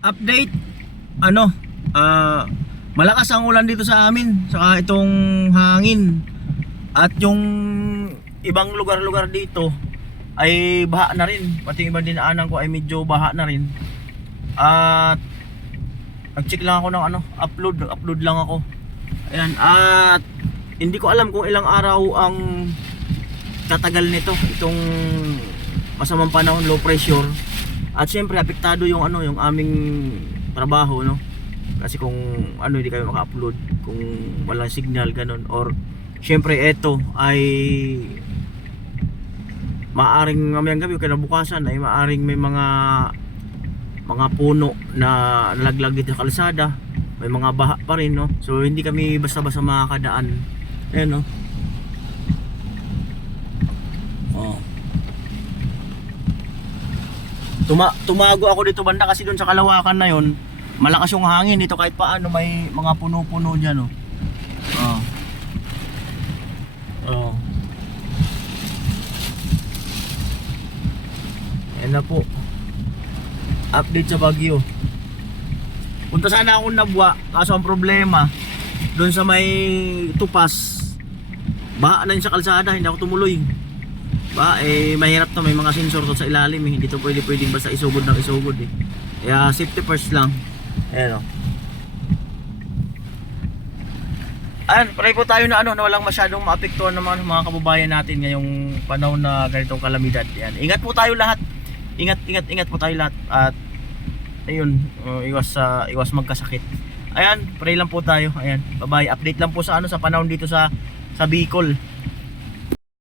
update. Ano ah malakas ang ulan dito sa amin saka itong hangin. At yung ibang lugar-lugar dito ay baha na rin. Pati ibang dinaanan ko ay medyo baha na rin. At nag-check lang ako ng ano upload upload lang ako. Ayan at hindi ko alam kung ilang araw ang tatagal nito itong masamang panahon low pressure at syempre apektado yung ano yung aming trabaho no? Kasi kung ano hindi kayo maka-upload kung walang signal ganun. Or syempre eto ay maaring mamayang gabi o kinabukasan ay maaring may mga mga puno na nalaglag dito sa kalsada may mga baha pa rin no? So hindi kami basta-basta makakadaan. Ayan no oh Tuma tumago ako dito banda kasi doon sa kalawakan na yon malakas yung hangin dito kahit paano may mga puno-puno diyan oh. Oh. Oh. Ayan na po. Update sa Baguio. Punta sana akong nabwa, kaso ang problema, doon sa may tupas, baha na yun sa kalsada, hindi ako tumuloy. Ba, eh, mahirap to, may mga sensor to sa ilalim eh. Hindi to pwede pwedeng basta isugod ng isugod eh. Kaya safety first lang. Ayan o. Ayan, pray po tayo na ano, na walang masyadong maapektuhan naman ng mga kababayan natin ngayong panahon na ganitong kalamidad. Yan. Ingat po tayo lahat. Ingat, ingat, ingat po tayo lahat. At ayun, uh, iwas sa iwas magkasakit. Ayan, pray lang po tayo. Ayan, bye-bye. Update lang po sa ano sa panahon dito sa sa Bicol.